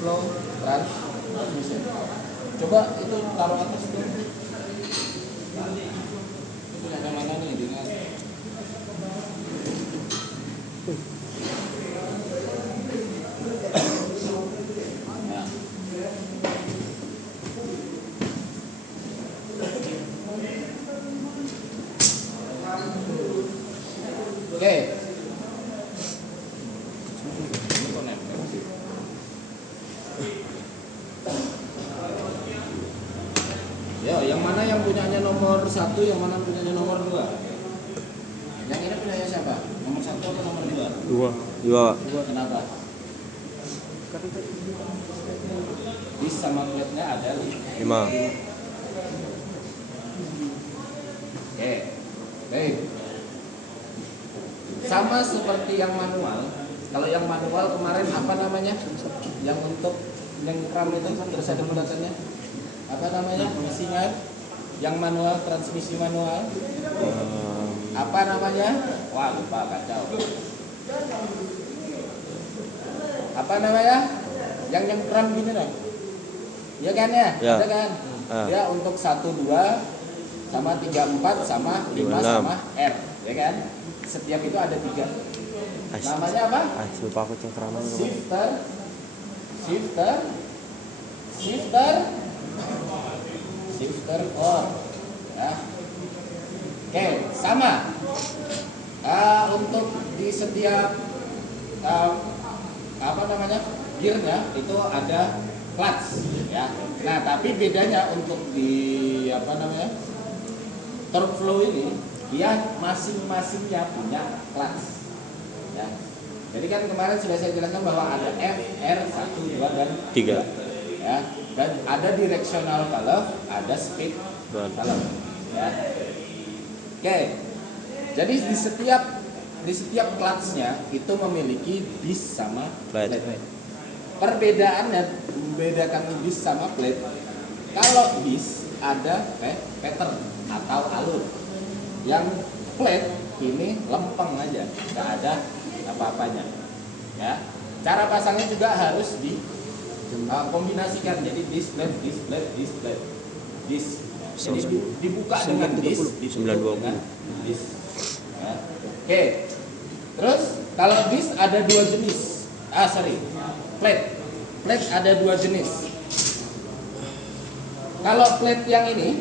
flow transmission. Coba itu taruh atas tuh. Itu yang mana nih dengan oke. Yo, yang mana yang punyanya nomor 1, yang mana punyanya nomor 2? Yang ini punyanya siapa? Nomor 1 atau nomor 2? 2. Kenapa? Dis sama plate-nya ada 5. Oke. Baik. Sama seperti yang manual. Kalau yang manual kemarin apa namanya? Yang untuk yang ram itu terus ada bulatannya. Apa namanya? Isinya yang manual, transmisi manual. Apa namanya? Wah, lupa, kacau. Apa namanya? Yang ram gini dong. Iya kan ya? Ya. Ada kan? Ya untuk 1 2 sama 3 4 sama 5 sama R, ya kan? Setiap itu ada 3. Namanya apa? Lupa aku cengkeraman. Shifter on. Ya. Oke, sama. Untuk di setiap apa namanya gearnya itu ada clutch, ya. Nah, tapi bedanya untuk di apa namanya torque flow ini dia masing-masingnya punya clutch, ya. Jadi kan kemarin sudah saya jelaskan bahwa ada F, R, 1, 2, dan 3, ya. Dan ada directional valve, ada speed valve, ya. Oke. Jadi di setiap clutch-nya itu memiliki disc sama plate. Perbedaannya membedakan disc sama plate. Kalau disc ada pattern atau alur. Yang plate ini lempeng aja, nggak ada apa-apanya. Ya. Cara pasangnya juga harus kombinasikan. Jadi disc plate, disc plate, disc plate. Disc. Jadi dibuka dengan disc, ditutup dengan disc. Ya. Oke. Terus kalau disc ada 2 jenis. Plate ada 2 jenis. Kalau plate yang ini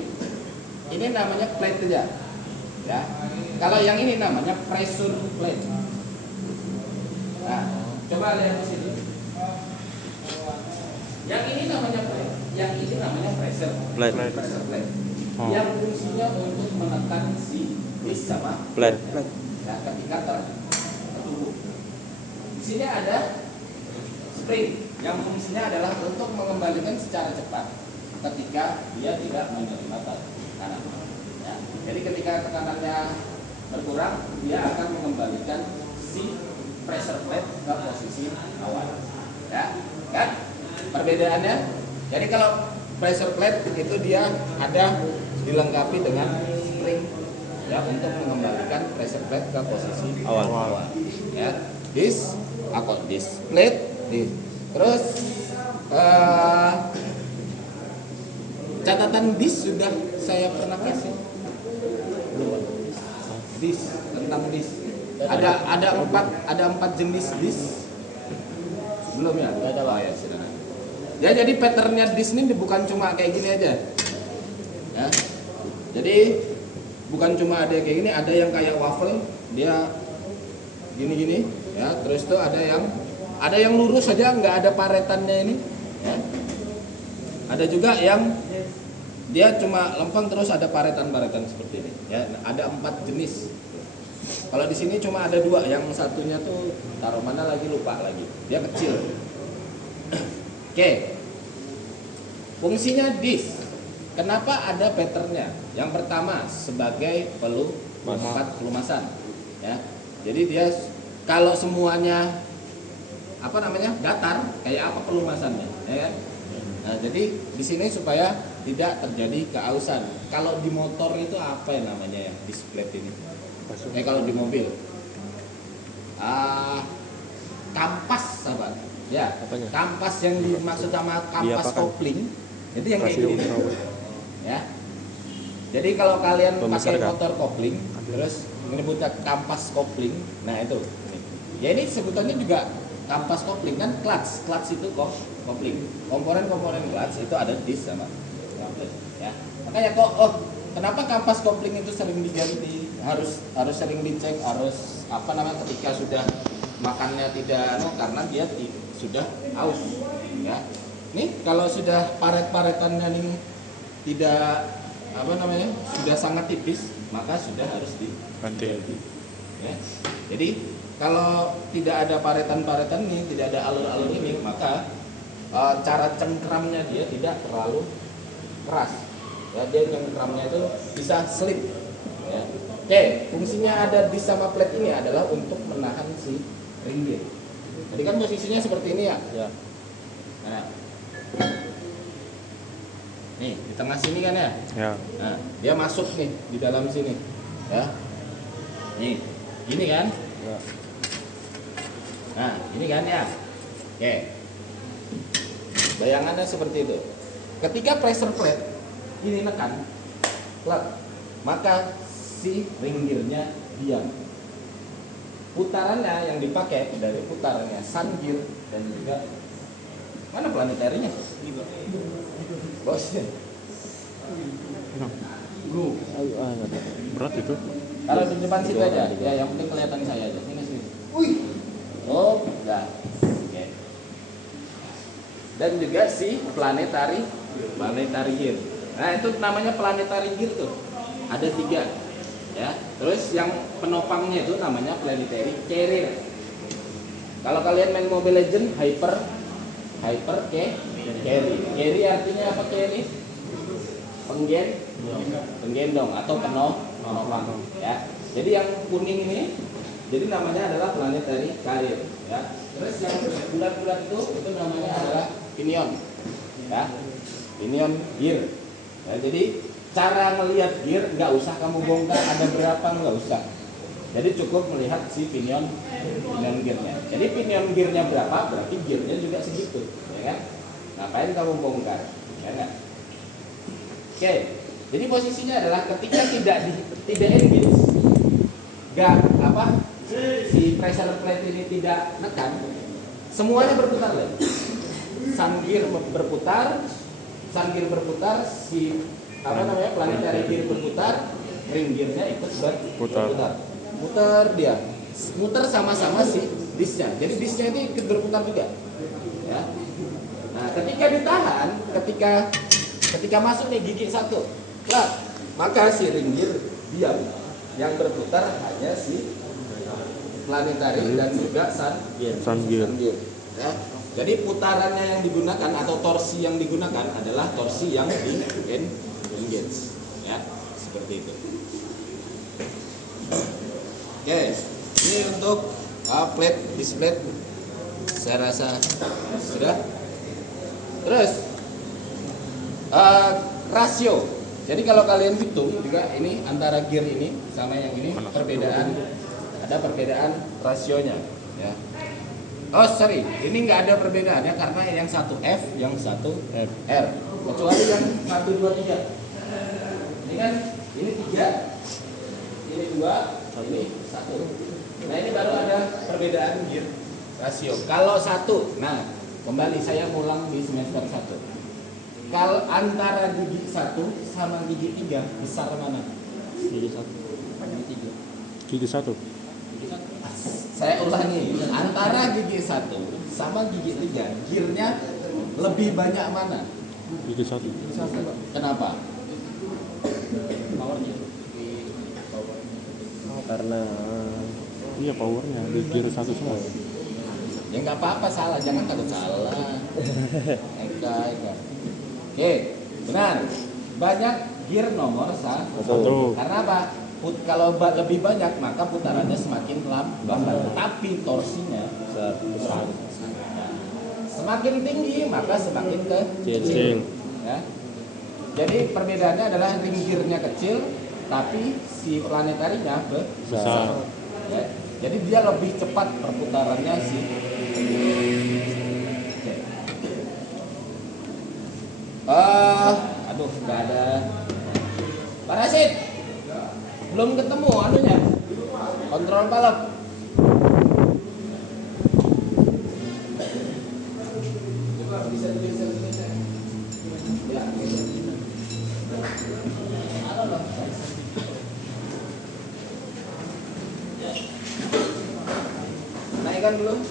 namanya plate aja. Ya. Kalau yang ini namanya pressure plate. Nah, coba lihat di sini. Yang ini namanya plate, yang ini namanya pressure plate. Yang fungsinya untuk menekan si disc sama Plate. Ya, ketika tertutup. Di sini ada spring yang fungsinya adalah untuk mengembalikan secara cepat ketika dia tidak menerima tekanan. Ya. Jadi ketika tekanannya berkurang, dia akan mengembalikan si pressure plate ke posisi awal. Ya, kan? Perbedaannya. Jadi kalau pressure plate itu dia ada dilengkapi dengan spring, ya, untuk mengembalikan pressure plate ke posisi awal. Ya, disc plate, disc. Terus catatan disc sudah saya pernah kasih. Disc, tentang disc. Ada 4 jenis disc. Belum ya? Ada lah ya, sudah. Ya, jadi patternnya disc ini bukan cuma kayak gini aja. Ya. Jadi bukan cuma ada kayak gini, ada yang kayak waffle, dia gini-gini, ya. Terus tuh ada yang lurus saja, nggak ada paretannya ini, ya. Ada juga yang dia cuma lempeng terus ada paretan-paretan seperti ini, ya. Ada 4 jenis. Kalau di sini cuma ada 2, yang satunya tuh taruh mana lagi, lupa lagi, dia kecil. Oke. Fungsinya disc. Kenapa ada patternnya? Yang pertama sebagai pelumasan, ya. Jadi dia kalau semuanya datar, kayak apa pelumasannya, ya kan? Nah, jadi di sini supaya tidak terjadi keausan. Kalau di motor itu apa yang namanya ya disc plate ini? Kalau di mobil, kampas, sahabat. Ya, Apanya? kampas yang dimaksud sama kampas Diapakan? kopling itu yang kayak Kasih gini. dong. Ya. Jadi kalau kalian pakai Membesarkan. motor kopling, terus menyebutnya kampas kopling, nah itu. Ya ini sebutannya juga kampas kopling kan clutch. Clutch itu kopling. Komponen-komponen clutch itu ada di sama kopling. Ya. Makanya kenapa kampas kopling itu sering diganti? Harus sering dicek, harus ketika sudah makannya tidak karena dia sudah aus. Ya. Nih kalau sudah paret-paretannya nih tidak sudah sangat tipis, maka sudah harus diganti. Ya. Jadi kalau tidak ada paretan-paretan ini, tidak ada alur-alur ini, maka cara cengkramnya dia tidak terlalu keras. Ya, dia cengkramnya itu bisa slip. Ya. Oke, fungsinya ada di sama plate ini adalah untuk menahan si ring gear. Jadi kan posisinya seperti ini ya. Ya. Nah, nih di tengah sini kan ya. Ya. Nah, dia masuk nih di dalam sini, ya. Nih, gini kan? Ya. Nah, ini kan ya. Oke. Bayangannya seperti itu. Ketika pressure plate ini nekan, maka si ring gear-nya diam. Putarannya yang dipakai dari putarannya sun gear dan juga mana planetarinya? Bosnya. Berat itu. Kalau di depan situ aja, ya yang penting kelihatan saya aja. Sini. Oh, enggak. Oke. Dan juga si planetary gear. Nah, itu namanya planetary gear tuh. Ada 3. Ya. Terus yang penopangnya itu namanya planetary carrier. Kalau kalian main Mobile Legend hyper carry. Carry artinya apa carry? Penggendong atau penopang ya. Jadi yang kuning ini jadi namanya adalah planetary carrier ya. Terus yang bulat-bulat itu namanya adalah pinion ya. Pinion gear. Ya, jadi cara melihat gear nggak usah kamu bongkar ada berapa, nggak usah. Jadi cukup melihat si pinion gearnya. Jadi pinion gearnya berapa berarti gearnya juga segitu ya kan. Ngapain kamu bongkar ya kan? Oke, jadi posisinya adalah ketika tidak engage, si pressure plate ini tidak nekan, semuanya berputar lagi. Sun gear berputar, si planetary gear berputar, ring gearnya ikut berputar. Muter sama-sama si disknya. Jadi disknya ini ikut berputar juga. Ya. Nah, ketika ditahan, ketika masuk nih gigi 1, maka si ring gear diam. Yang berputar hanya si planetary dan juga sun gear. Ya. Jadi putarannya yang digunakan atau torsi yang digunakan adalah torsi yang di engage. Ya, seperti itu. Oke, ini untuk plate display saya rasa sudah. Terus rasio. Jadi kalau kalian hitung juga ini antara gear ini sama yang ini ada perbedaan rasionya ya. Oh sorry, ini nggak ada perbedaannya karena yang satu F, yang satu R. Kecuali yang 1, 2, 3. Ini kan ini 3, ini 2, ini 1. Nah ini baru ada perbedaan gear rasio. Kalau 1, nah kembali saya ulang di semester 1. Kalau antara gigi 1 sama gigi 3 besar mana? Gigi 1. Gigi 1. Saya ulangi, antara gigi 1 sama gigi 3 gearnya lebih banyak mana? Gigi 1. Kenapa? Powernya. Karena iya powernya di gear 1 semua. Ya nggak apa-apa salah, jangan takut salah. Eka. Oke, benar. Banyak gear nomor 1. Karena apa? Kalau lebih banyak maka putarannya semakin lambat, tapi torsinya besar. Semakin tinggi maka semakin kecil. Ya. Jadi perbedaannya adalah ring gearnya kecil, tapi si planetarinya besar. Ya. Jadi dia lebih cepat perputarannya si nggak ada parasit. Belum ketemu anunya. Kontrol valve. Coba bisa tulisan ini. Ya. Halo loh. Naikkan dulu.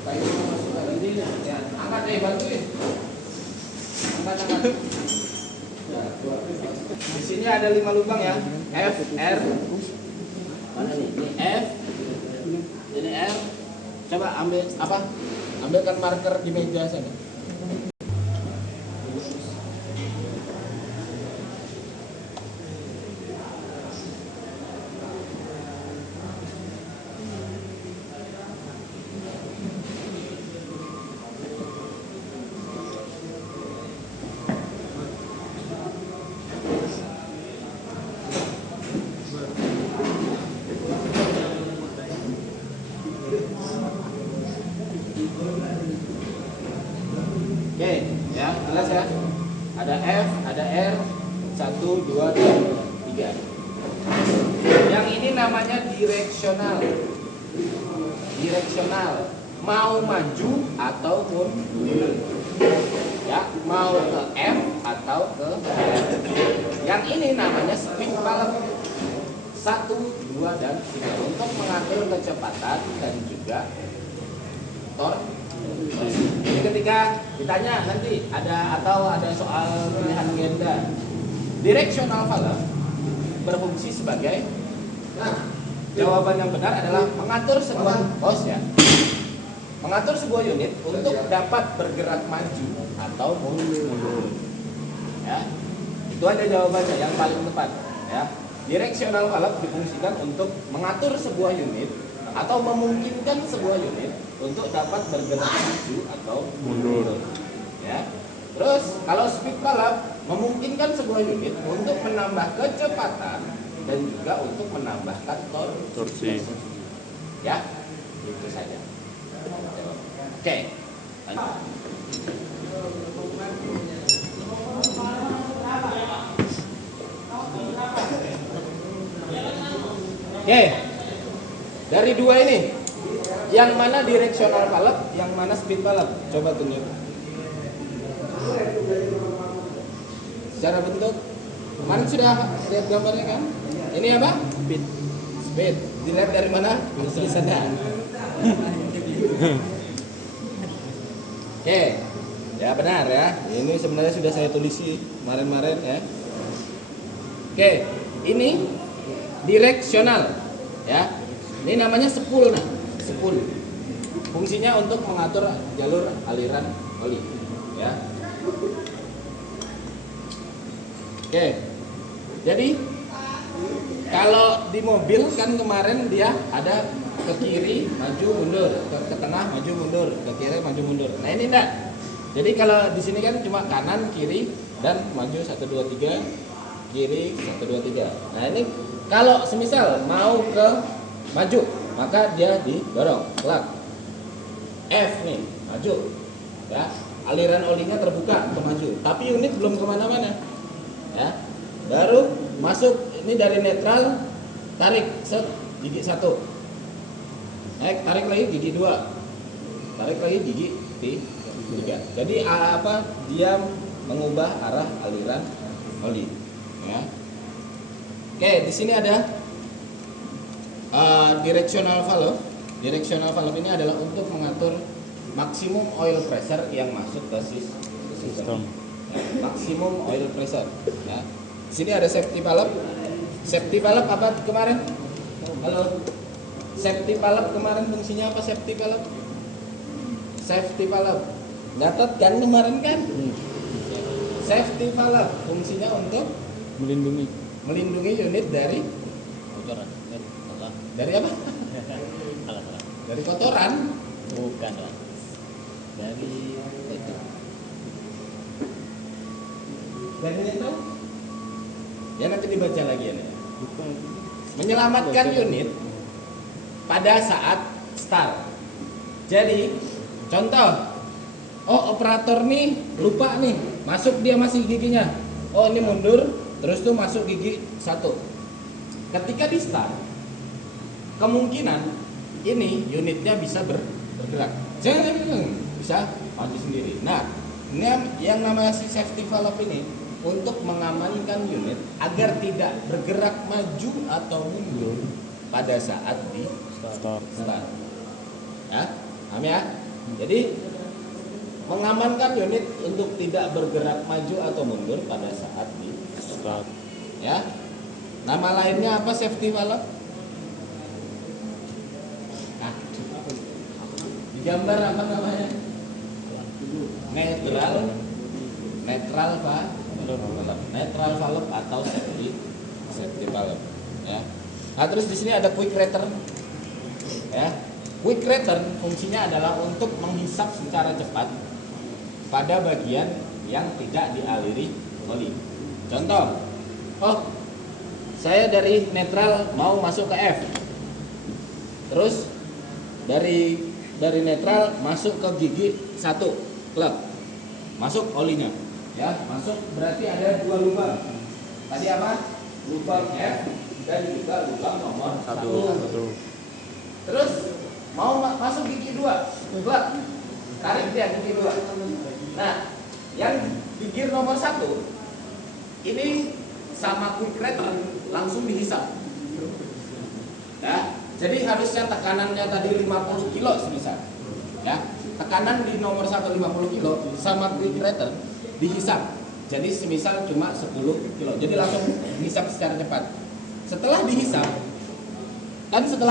Kayak masuk lagi ini. Ya, angkat deh, bantuin. Angkat. Di sini ada 5 lubang ya. F, R. Mana nih? Ini F. Ini R. Coba ambil apa? Ambilkan marker di meja sana. Oke, ya, jelas ya. Ada F, ada R, 1, 2, 3. Yang ini namanya direksional. Direksional. Mau maju atau mundur. Ya, mau ke F atau ke R. Yang ini namanya speed valve. 1, 2, dan 3 untuk mengatur kecepatan dan juga torque. Jadi ketika ditanya nanti ada soal pilihan ganda, directional valve berfungsi sebagai, jawaban yang benar adalah mengatur sebuah unit untuk dapat bergerak maju atau mundur. Ya, itu aja jawabannya yang paling tepat. Ya, directional valve difungsikan untuk mengatur sebuah unit atau memungkinkan sebuah unit untuk dapat bergerak maju atau mundur. Ya. Terus kalau speed valve memungkinkan sebuah unit untuk menambah kecepatan dan juga untuk menambahkan torsi. Ya, itu saja. Oke. Oke. Dari dua ini, yang mana directional valve, yang mana speed valve? Coba tunjuk. Secara bentuk, kemarin sudah lihat gambarnya kan? Ini apa? Speed. Speed. Dilihat dari mana? Tulisannya. Oke, ya benar ya. Ini sebenarnya sudah saya tulisi kemarin-kemarin ya. Oke, ini direksional ya. Ini namanya spool, spool. Fungsinya untuk mengatur jalur aliran oli, ya. Oke. Jadi kalau di mobil kan kemarin dia ada ke kiri maju mundur, ke tengah maju mundur, ke kiri maju mundur. Nah ini enggak. Jadi kalau di sini kan cuma kanan, kiri dan maju 1 2 3, kiri 1 2 3. Nah ini kalau semisal mau ke maju, maka dia didorong plug F nih, maju ya, aliran olinya terbuka ke maju, tapi unit belum kemana-mana ya, baru masuk ini dari netral, tarik set gigi 1, naik, tarik lagi gigi 2, tarik lagi gigi 3. Jadi apa, dia mengubah arah aliran oli ya. Oke, di sini ada directional valve. Directional valve ini adalah untuk mengatur maksimum oil pressure yang masuk ke sistem. Ya, maksimum oil pressure. Ya. Di sini ada safety valve. Safety valve apa kemarin? Halo. Safety valve kemarin fungsinya apa? Safety valve. Safety valve. Dapat kan kemarin kan? Safety valve fungsinya untuk melindungi unit dari kotoran. Dari apa? Dari kotoran? Bukan dong. Dari itu. Dari netral? Ya nanti dibaca lagi ya. Menyelamatkan unit pada saat start. Jadi contoh, oh operator nih lupa nih masuk dia masih giginya. Oh ini mundur, terus tuh masuk gigi 1. Ketika di start, kemungkinan ini unitnya bisa bergerak. Jangan bisa maju sendiri. Nah, ini yang namanya si safety valve ini untuk mengamankan unit agar tidak bergerak maju atau mundur pada saat di Start. Ya, paham ya? Jadi mengamankan unit untuk tidak bergerak maju atau mundur pada saat di Start. ya. Nama lainnya apa safety valve? Nah, di gambar apa namanya? Netral valve atau safety valve ya. Nah, terus di sini ada quick return ya. Quick return fungsinya adalah untuk menghisap secara cepat pada bagian yang tidak dialiri oli. Contoh, oh saya dari netral mau masuk ke F, terus dari netral masuk ke gigi 1 plug, masuk olinya ya, masuk berarti ada 2 lubang. Tadi apa? Lubang F dan juga lubang nomor 1. Terus mau masuk gigi 2 plug, tarik dia gigi 2. Nah, yang gigi nomor 1 ini sama quick return langsung dihisap ya. Jadi harusnya tekanannya tadi 50 kilo semisal ya, tekanan di nomor 1 50 kilo sama quick return dihisap jadi semisal cuma 10 kilo, jadi langsung dihisap secara cepat. Setelah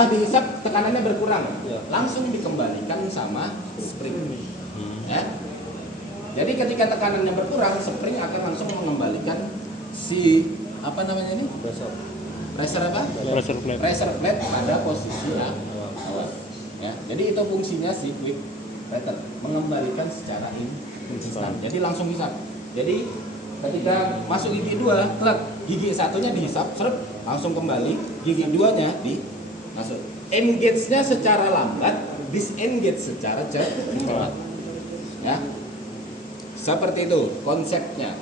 dihisap tekanannya berkurang, langsung dikembalikan sama spring ya. Jadi ketika tekanannya berkurang, spring akan langsung mengembalikan si apa namanya ini? Pressure apa? Pressure plate pada posisi awal. Ya, jadi itu fungsinya si quick return, mengembalikan secara instan. Jadi langsung hisap. Jadi ketika masuk gigi 2, plug, gigi 1-nya dihisap, langsung kembali, gigi 2-nya masuk. Engage-nya secara lambat, disengage secara cepat. Ya. Seperti itu konsepnya.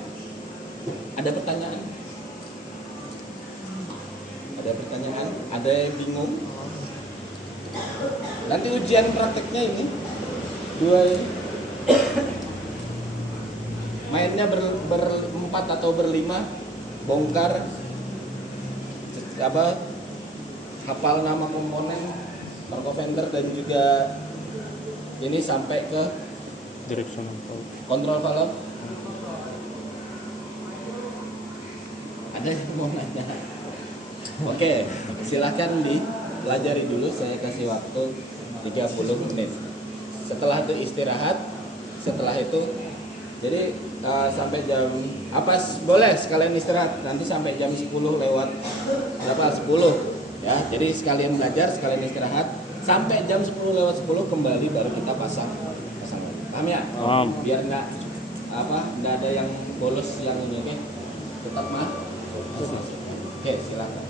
Ada pertanyaan? Ada yang bingung? Nanti ujian prakteknya ini 2 ini. Mainnya berempat atau berlima, bongkar hafal nama komponen, torque fender dan juga ini sampai ke Directional kontrol valve. Ada yang mau nanya? Oke, silahkan dipelajari dulu, saya kasih waktu 30 menit. Setelah itu istirahat, setelah itu jadi sampai jam apa boleh sekalian istirahat nanti sampai jam 10 lewat berapa? 10 ya. Jadi sekalian belajar, sekalian istirahat sampai jam 10 lewat 10 kembali baru kita pasang lagi. Paham ya? Biar nggak ada yang bolos yang ini, oke? Tetap mah. Oke, silakan.